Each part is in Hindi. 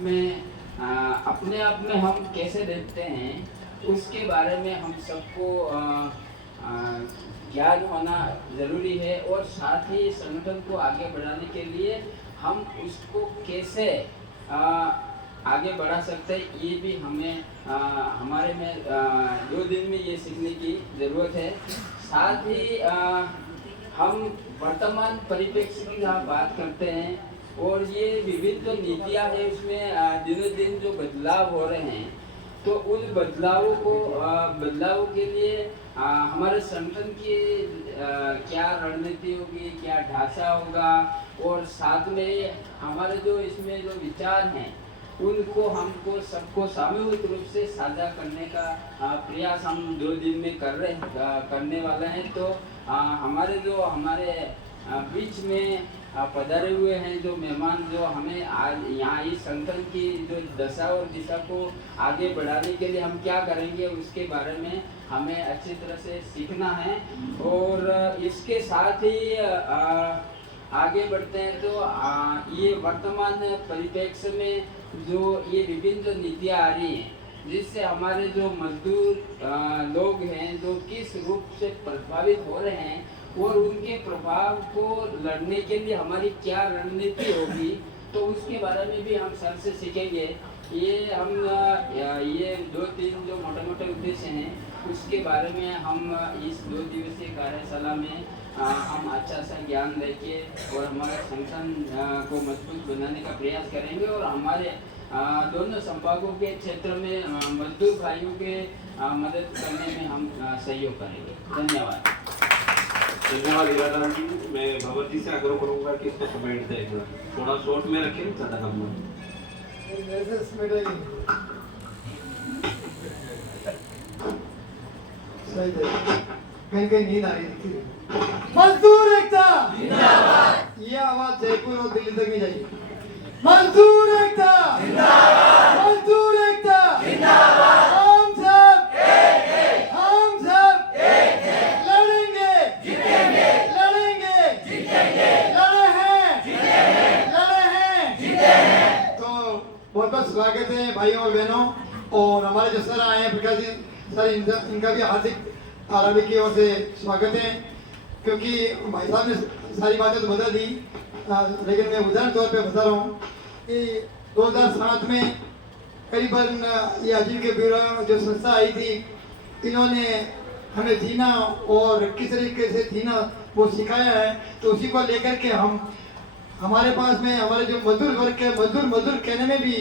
में अपने आप में हम कैसे देखते हैं उसके बारे में हम सबको ज्ञान होना ज़रूरी है, और साथ ही संगठन को आगे बढ़ाने के लिए हम उसको कैसे आगे बढ़ा सकते हैं ये भी हमें हमारे में 2 दिन में ये सीखने की ज़रूरत है। साथ ही हम वर्तमान परिप्रेक्ष्य की जहाँ बात करते हैं और ये विविध जो नीतियाँ हैं उसमें दिनों दिन जो बदलाव हो रहे हैं, तो उन बदलावों के लिए हमारे संगठन की क्या रणनीति होगी, क्या ढांचा होगा, और साथ में हमारे जो इसमें जो विचार हैं उनको हमको सबको सामूहिक रूप से साझा करने का प्रयास हम 2 दिन में करने वाले हैं। तो हमारे बीच में पधारे हुए हैं जो मेहमान, जो हमें आज यहाँ इस संगठन की जो दशा और दिशा को आगे बढ़ाने के लिए हम क्या करेंगे उसके बारे में हमें अच्छी तरह से सीखना है। और इसके साथ ही आगे बढ़ते हैं तो ये वर्तमान परिप्रेक्ष्य में जो ये विभिन्न जो नीतियाँ आ रही हैं जिससे हमारे जो मजदूर लोग हैं जो किस रूप से प्रभावित हो रहे हैं और उनके प्रभाव को लड़ने के लिए हमारी क्या रणनीति होगी, तो उसके बारे में भी हम सर से सीखेंगे। ये 2-3 जो मोटे उद्देश्य हैं उसके बारे में हम इस 2 दिवसीय कार्यशाला में हम अच्छा सा ज्ञान देके और हमारे संगठन को मजबूत बनाने का प्रयास करेंगे और हमारे दोनों संभागों के क्षेत्र में मजदूर भाइयों के मदद करने में हम सहयोग करेंगे। धन्यवाद। धन्यवाद हीरालाल जी। मैं भगवत जी से आग्रह करूंगा कि इसको समेट दें, थोड़ा शॉर्ट में रखें, ज़्यादा लंबा। सही कहीं नींद आ रही थी। मजदूर एकता जिंदाबाद। ये आवाज जयपुर और दिल्ली तक नहीं जाएगी। मजदूर एकता जिंदाबाद। मजदूर एकता जिंदाबाद। हम सब लड़ेंगे जीतेंगे, लड़ेंगे जीतेंगे, लड़े हैं जीतेंगे। तो बहुत बहुत स्वागत है भाइयों और बहनों। और हमारे जो सर आए हैं प्रकाश जी सर, इनका भी हार्दिक आरंभ की ओर से स्वागत है, क्योंकि भाई साहब ने सारी बातें तो बता दी, लेकिन मैं उदाहरण तौर पे बता रहा हूँ कि 2007 में करीबन ये आजीविका ब्यूरो जो संस्था आई थी, इन्होंने हमें जीना और किस तरीके से जीना वो सिखाया है। तो उसी को लेकर के हमारे पास में हमारे जो मजदूर वर्ग के मजदूर कहने में भी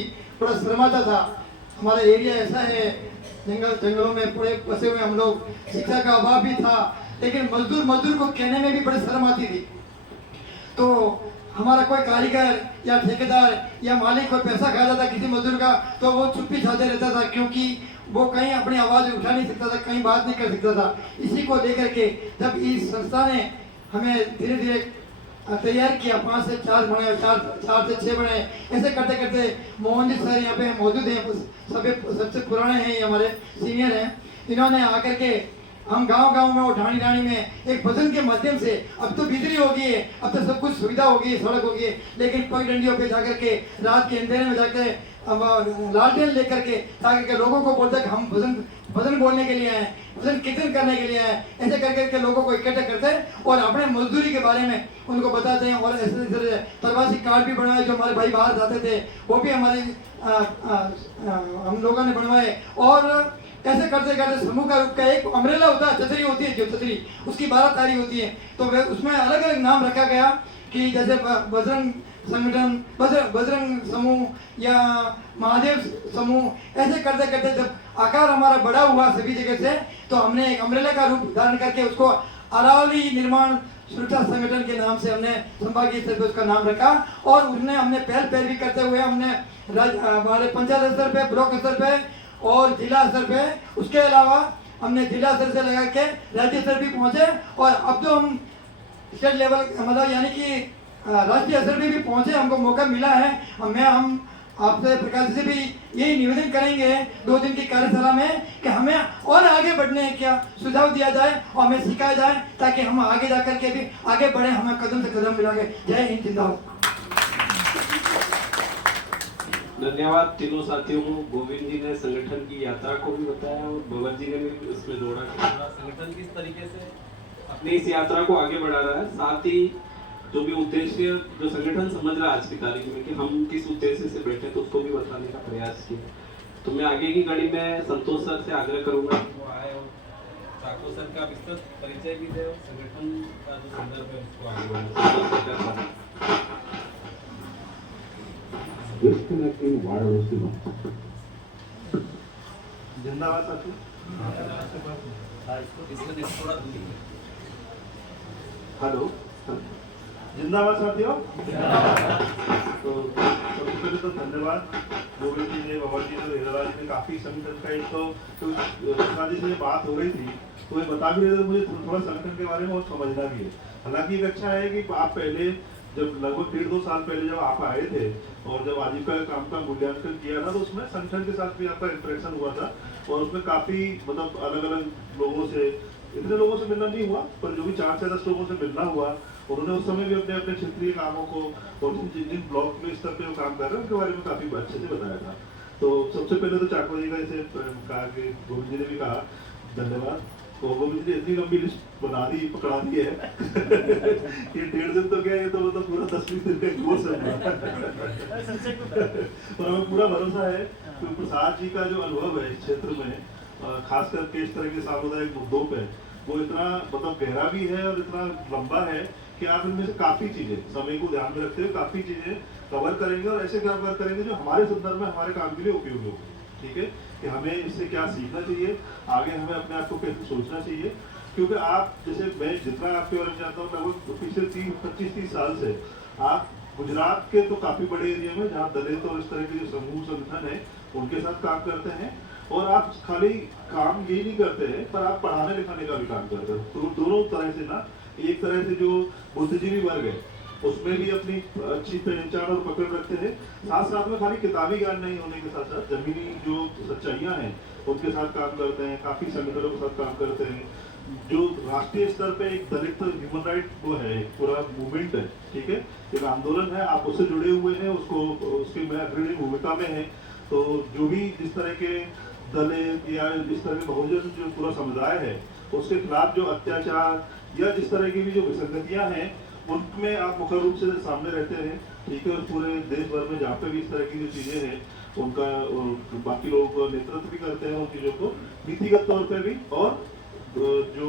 बड़ा शर्माता था। हमारा एरिया ऐसा है, जंगलों में पूरे बसे हुए हम लोग, शिक्षा का अभाव भी था, लेकिन मजदूर को कहने में भी बड़ी शर्म आती थी। तो हमारा कोई कारीगर या ठेकेदार या मालिक कोई पैसा खा जाता किसी मजदूर का, तो वो चुप्पी छाते रहता था, क्योंकि वो कहीं अपनी आवाज़ उठा नहीं सकता था, कहीं बात नहीं कर सकता था। इसी को लेकर के जब इस संस्था ने हमें धीरे धीरे तैयार किया, 5 से 4 बने, 4 से 6 बने, ऐसे करते करते मोहन जी सर यहाँ पे मौजूद हैं, सबसे पुराने हैं, हमारे सीनियर हैं। इन्होंने आकर के हम गांव में और ढाणी में एक भजन के माध्यम से, अब तो बिजली हो गई है, अब तो सब कुछ सुविधा हो गई है, सड़क हो गई है, लेकिन पगडंडियों पे जाकर के रात के अंधेरे में जाकर लालटेन लेकर के ताकि के लोगों को बोलते कि हम भजन बोलने के लिए आए, भजन कीर्तन करने के लिए आए, ऐसे करके लोगों को इकट्ठा करते हैं और अपने मजदूरी के बारे में उनको बताते हैं। और ऐसे प्रवासी कार्ड भी बनवाए, जो हमारे भाई बाहर जाते थे वो भी हमारे हम लोगों ने बनवाए। और ऐसे करते करते समूह का रूप का एक अम्ब्रेला होता है, छतरी होती है, जो छतरी उसकी 12 तारी होती है, तो उसमें अलग अलग नाम रखा गया कि जैसे बजरंग संगठन, बजरंग समूह या महादेव समूह, ऐसे करते करते जब आकार हमारा बड़ा हुआ सभी जगह से, तो हमने एक अम्ब्रेला का रूप धारण करके उसको अरावली निर्माण सुरक्षा संगठन के नाम से हमने संभागीय स्तर पर उसका नाम रखा। और उसने हमने पहल भी करते हुए हमने हमारे पंचायत स्तर पे, ब्लॉक स्तर पे और जिला स्तर पे, उसके अलावा हमने जिला स्तर से लगा के राज्य स्तर भी पहुंचे, और अब तो हम स्टेट लेवल मतलब यानी कि राष्ट्रीय स्तर पे भी पहुंचे, हमको मौका मिला है। हम आपसे प्रकाश से भी यही निवेदन करेंगे 2 दिन की कार्यशाला में कि हमें और आगे बढ़ने का सुझाव दिया जाए और हमें सिखाया जाए, ताकि हम आगे जाकर के भी आगे बढ़े, हमें कदम से कदम मिला के। जय हिंद, जिंदाबाद। धन्यवाद तीनों साथियों को। गोविंद जी ने संगठन की यात्रा को भी बताया और भगत जी ने भी इसमें जोड़ा कि पूरा संगठन किस तरीके से अपनी इस यात्रा को आगे बढ़ा रहा है। साथ ही जो भी उद्देश्य जो संगठन समझ रहा है आज की तारीख में कि हम किस उद्देश्य से बैठे तो उसको भी बताने का प्रयास किया। तो मैं आगे की कड़ी में संतोष सर से आग्रह करूंगा कि वो आए और ठाकुर सर का विस्तृत परिचय भी दे और संगठन का जो संदर्भ है उसको आगे बढ़ाए। Disconnecting wireless device. जिंदाबाद साथी। हेलो, जिंदाबाद साथियों। तो सबसे पहले तो धन्यवाद गोविंद जी ने, बाबा जी ने, हीरालाल जी ने काफी संगठन का एक तो जी से बात हो रही थी तो ये बता भी रहे थे मुझे थोड़ा संगठन के बारे में और समझना भी है। हालांकि एक अच्छा है कि आप पहले जब लगभग 1.5-2 साल पहले जब आप आए थे और जब आजीविका काम का मूल्यांकन किया था तो उसमें संगठन के साथ भी आपका इंटरेक्शन हुआ था और उसमें काफी मतलब अलग अलग लोगों से, इतने लोगों से मिलना नहीं हुआ पर जो भी 4 से 10 लोगों से मिलना हुआ, उन्होंने उस समय भी अपने अपने क्षेत्रीय कामों को और जिन जिन ब्लॉक में स्तर पे वो काम कर रहे हैं उनके बारे में काफी अच्छे से बताया था। तो सबसे पहले तो चाकवा जी का जैसे कहा कि गोविंद जी ने भी कहा धन्यवाद। तो गोविंद जी इतनी लंबी लिस्ट बना दी, पकड़ा दी है ये 1.5 दिन तो क्या, ये तो मतलब पूरा 10-20 दिन का कोर्स है और हमें पूरा भरोसा है कि प्रसाद जी का जो अनुभव है इस क्षेत्र में खास करके इस तरह के सामुदायिक मुद्दों पे वो इतना मतलब गहरा भी है और इतना लंबा है कि आप इनमें से काफी चीजें समय को ध्यान में रखते हुए काफी चीजें कवर करेंगे और ऐसे कवर करेंगे जो हमारे संदर्भ में हमारे काम के लिए उपयोगी होगी। ठीक है कि हमें इससे क्या सीखना चाहिए, आगे हमें अपने आप को कैसे सोचना चाहिए, क्योंकि आप जैसे मैं जितना आपके बारे में जानता हूँ लगभग पिछले 25-30 साल से आप गुजरात के तो काफी बड़े एरिया में जहाँ दलित और इस तरह के जो समूह संगठन है उनके साथ काम करते हैं और आप खाली काम ये नहीं करते हैं पर आप पढ़ाने लिखाने का भी काम करते हैं। तो दोनों तरह से ना, एक तरह से जो बुद्धिजीवी वर्ग है उसमें भी अपनी अच्छी पहचान और पकड़ रखते हैं, साथ साथ में खाली किताबी ज्ञान नहीं होने के साथ साथ जमीनी जो सच्चाइयाँ हैं उनके साथ काम करते हैं, काफी संगठनों के साथ काम करते हैं। जो राष्ट्रीय स्तर पे एक दलित ह्यूमन राइट वो है, एक पूरा मूवमेंट है, ठीक है, एक आंदोलन है, आप उससे जुड़े हुए हैं, उसको उसकी मैं अग्रणी भूमिका में है। तो जो भी जिस तरह के दलित या जिस तरह के बहुजन जो पूरा समुदाय है उसके खिलाफ जो अत्याचार या जिस तरह की भी जो विसंगतियां हैं उनमें आप मुख्य रूप से सामने रहते हैं। ठीक है, और पूरे देश भर में जहाँ पे भी इस तरह की जो चीजें हैं उनका बाकी लोगों का नेतृत्व भी करते हैं उन चीजों को नीतिगत तौर पे भी, और जो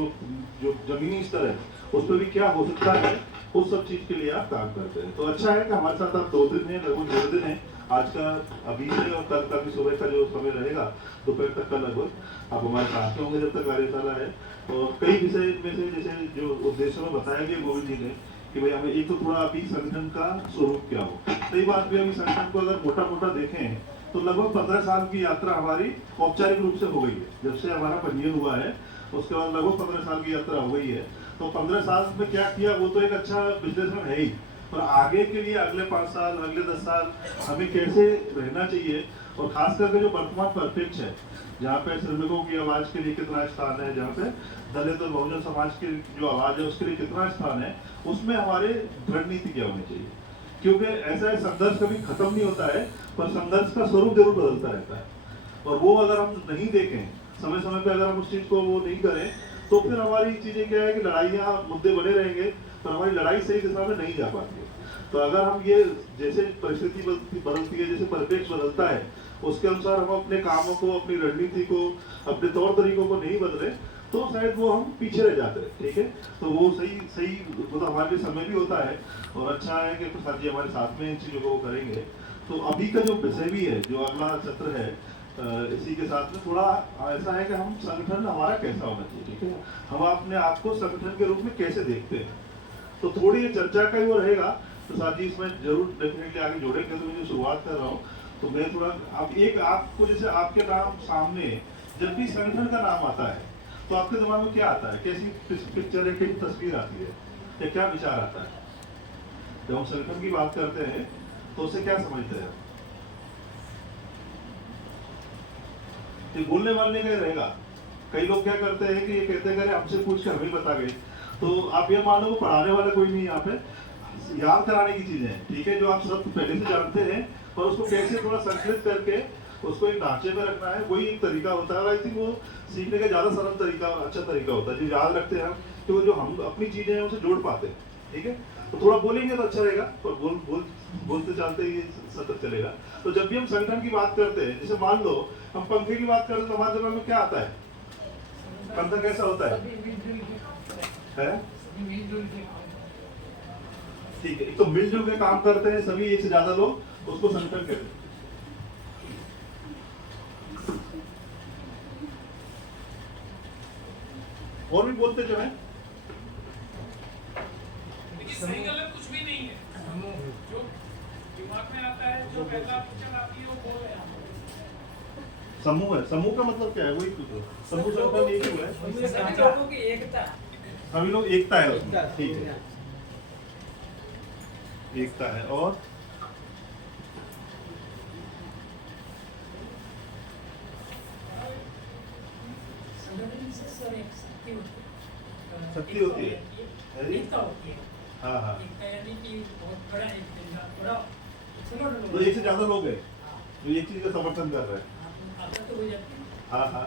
जो जमीनी स्तर है उस पर भी क्या हो सकता है उस सब चीज के लिए आप काम करते हैं। तो अच्छा है कि हमारे साथ आप 2 दिन है, लगभग 1.5 दिन है आज का, अभी से और कल का भी सुबह का जो समय रहेगा दोपहर तक का लगभग आप हमारे साथ होंगे जब तक कार्यशाला है। और कई विषय में से जैसे जो उद्देश्यों में बताया गया गोविंद जी ने कि भाई हमें एक तो थोड़ा अभी संगठन का स्वरूप क्या हो, सही बात भी अभी संगठन को अगर मोटा मोटा देखें तो लगभग 15 साल की यात्रा हमारी औपचारिक रूप से हो गई है। जब से हमारा पंजीयन हुआ है उसके बाद लगभग 15 साल की यात्रा हो गई है। तो 15 साल में क्या किया वो तो एक अच्छा विश्लेषण है ही, पर आगे के लिए अगले 5 साल अगले 10 साल हमें कैसे रहना चाहिए, और खास करके जो वर्तमान परिप्रेक्ष्य है जहाँ पे श्रमिकों की आवाज के लिए कितना स्थान है, जहाँ पे दलित और बहुजन समाज की जो आवाज है उसके लिए कितना स्थान है, उसमें हमारे रणनीति क्या होनी चाहिए। क्योंकि ऐसा संघर्ष कभी खत्म नहीं होता है पर संघर्ष का स्वरूप जरूर बदलता रहता है, और वो अगर हम नहीं देखें समय समय पे, अगर हम उस चीज को वो नहीं करें तो फिर हमारी चीजें क्या है कि लड़ाइयाँ मुद्दे बने रहेंगे पर हमारी लड़ाई सही दिशा में नहीं जा पाती है। तो अगर हम ये जैसे परिस्थिति बदलती है, जैसे परिप्रेक्ष्य बदलता है, उसके अनुसार हम अपने कामों को, अपनी रणनीति को, अपने तौर तरीकों को नहीं बदले तो शायद वो हम पीछे रह जाते हैं। ठीक है, तो वो सही मतलब हमारे लिए समय भी होता है और अच्छा है कि प्रसाद जी हमारे साथ में इन चीज़ों को करेंगे। तो अभी का जो विषय भी है, जो अगला सत्र है, इसी के साथ में थोड़ा ऐसा है कि हम संगठन हमारा कैसा होना चाहिए। ठीक है, हम अपने आप को संगठन के रूप में कैसे देखते हैं, तो थोड़ी चर्चा का ही वो रहेगा। प्रसाद जी इसमें जरूर डेफिनेटली आगे जोड़ेंगे। तो मैं जो शुरुआत कर रहा हूँ तो मैं थोड़ा अब एक आपको जैसे आपके नाम सामने जब भी संगठन का नाम आता है तो आपके दिमाग में क्या आता है, कैसी पिक्चर है, कैसी तस्वीर आती है, या क्या विचार आता है? जब हम संगठन की बात करते हैं तो उसे क्या समझते हैं? ये बोलने वालने का ही रहेगा। कई लोग क्या करते हैं कि ये कहते हैं हमसे पूछ कर हमें बता गए। तो आप ये मानो पढ़ाने वाला कोई नहीं, यहाँ पे याद कराने की चीजें हैं। ठीक है, जो आप सब पहले से जानते हैं पर उसको कैसे थोड़ा संकलित करके उसको एक ढांचे में रखना है, वही एक तरीका होता है। और आई थिंक वो सीखने का ज़्यादा सरल तरीका और अच्छा तरीका होता है, जो याद रखते हैं हम कि वो जो हम अपनी चीज़ें हैं उसे जोड़ पाते हैं। ठीक है, तो थोड़ा बोलेंगे तो अच्छा रहेगा, पर बोलते चलते ही सतत चलेगा। तो जब भी हम संगठन की बात करते हैं, जैसे मान लो हम पंखे की बात करते हैं, तो हमारे दिमाग में क्या आता है? पंखा कैसा होता है? ठीक है, एक तो मिलजुल के काम करते हैं सभी, एक से ज्यादा लोग, उसको संगठन कहते हैं। और भी बोलते जो है, सही गलत कुछ भी नहीं है, जो दिमाग में आता है, जो पहला पिक्चर आती है वो बोल रहे हैं। समूह है। समूह का मतलब क्या है? वही पूछो। समूह संगठन एक ही है, सभी लोगों की एकता, सभी लोग एकता है उसमें। ठीक है, एकता है। और शक्ति होती है, है जी? हाँ हाँ, तो एक से ज्यादा लोग हैं जो एक चीज का समर्थन कर रहे हैं। हाँ हाँ,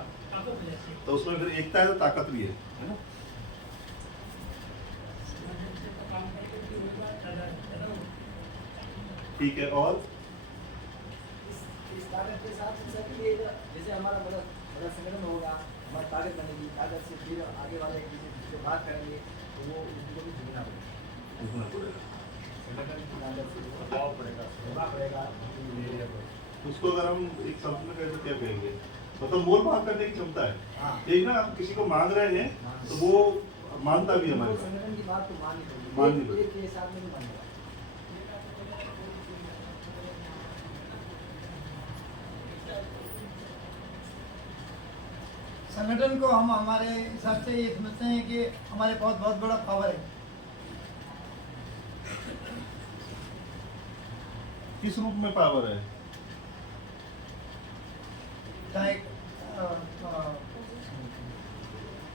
तो उसमें फिर एकता है तो ताकत भी है ना? ठीक है। और इस ताकत के साथ सभी ये जैसे हमारा बड़ा संगठन होगा, हमारी ताकत बनेगी, ताकत से फिर आगे वाले एक दूसरे से बात करेंगे, तो वो उनको भी झुकना पड़ेगा, संगठन की ताकत से दबाव पड़ेगा, प्रभाव पड़ेगा। उसको अगर हम एक शब्द में कहते क्या कहेंगे, मतलब मोल भाव करने की क्षमता है। हाँ। एक ना आप किसी को मांग रहे हैं तो वो मानता भी है हमारे साथ। संगठन की बात तो माननी माननी पड़ेगी, पड़ेगी। एक के साथ नहीं मानेगा। संगठन को हम हमारे हिसाब से ये समझते हैं कि हमारे पास बहुत बड़ा पावर है। किस रूप में पावर है? चाहे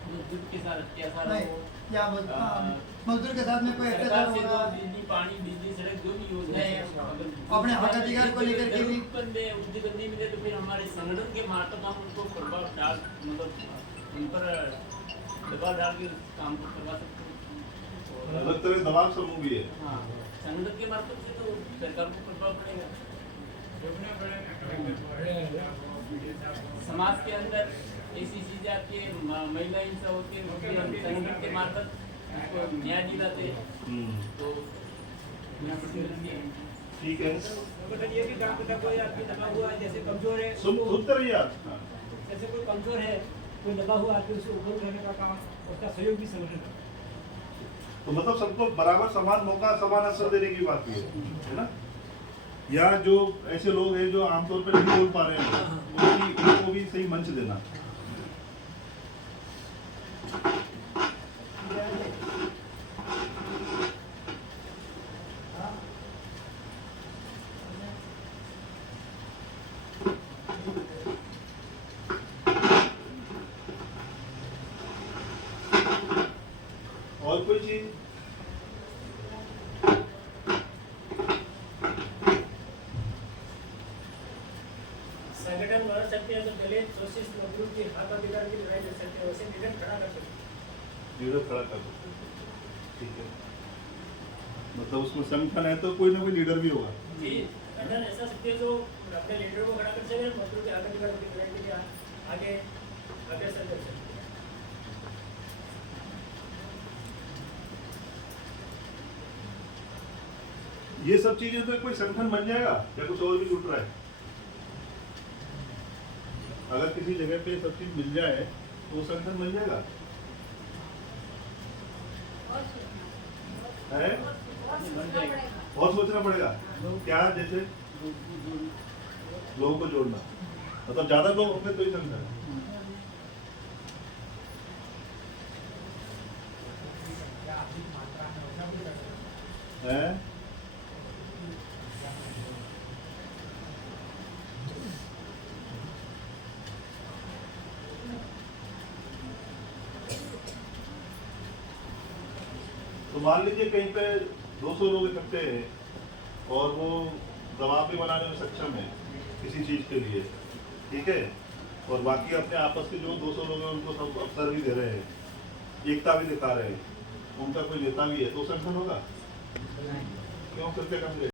मजदूर के साथ अत्याचार नहीं, हो, या मजदूर के साथ में कोई सरकार अत्याचार से हो तो रहा, बिजली, पानी, बिजली, सड़क जो भी योजना है, अपने हक अधिकार को लेकर के भी उद्योग नहीं मिले तो फिर हमारे संगठन के मार्फत हम उनको प्रभाव डाल, मतलब उन पर दबाव डाल के काम को करवा सकते हैं। अलग तरह दबाव समूह भी है। हाँ, संगठन के मार्फत से तो सरकार को प्रभाव पड़ेगा। समाज के अंदर ऐसी चीजें आती है, महिला हिंसा होती है, उसके हम संगठन के मार्फत उसको न्याय दिलाते हैं, तो यहाँ पर मिलती है। ठीक है, संगठन ये भी काम करता है, कोई आदमी दबा हुआ है, जैसे कमजोर है, सुनते रहिए आप। हाँ। जैसे कोई कमजोर है, कोई दबा हुआ आदमी, उसे ऊपर उठाने का काम, उसका सहयोग भी संगठन करता है। तो मतलब सबको बराबर समान मौका, समान अवसर देने की बात है ना? या जो ऐसे लोग हैं जो आमतौर पर नहीं बोल पा रहे हैं, उनको भी सही मंच देना। और कोई चीज? संगठन लड़ सकते हैं तो दलित, शोषित, मजदूर की हक अधिकार की लड़ाई लड़ सकते हैं, वैसे निधन खड़ा कर सकते हैं। लीडर खड़ा कर सकते हैं। ठीक है, मतलब उसमें संगठन है तो कोई ना कोई लीडर भी होगा। जी, संगठन ऐसा सकते हैं जो अपने लीडर को खड़ा कर सके, मजदूर के हक अधिकार की लड़ाई के लिए आगे अग्रसर कर सकते हैं। ये सब चीजें तो कोई संगठन बन जाएगा या कुछ और भी जुट रहा है? अगर किसी जगह पे सब चीज मिल जाए तो वो संगठन बन जाएगा है? और सोचना पड़ेगा क्या? जैसे लोगों को जोड़ना, मतलब ज्यादा लोग होंगे तो ही संगठन है। तो मान लीजिए कहीं पे 200 लोग इकट्ठे हैं और वो दबाव भी बनाने में सक्षम है किसी चीज़ के लिए, ठीक है। और बाकी अपने आपस के जो 200 लोग हैं उनको सब अवसर भी दे रहे हैं, एकता भी दिखा रहे हैं, उनका कोई नेता भी है तो संगठन होगा क्यों, करके कम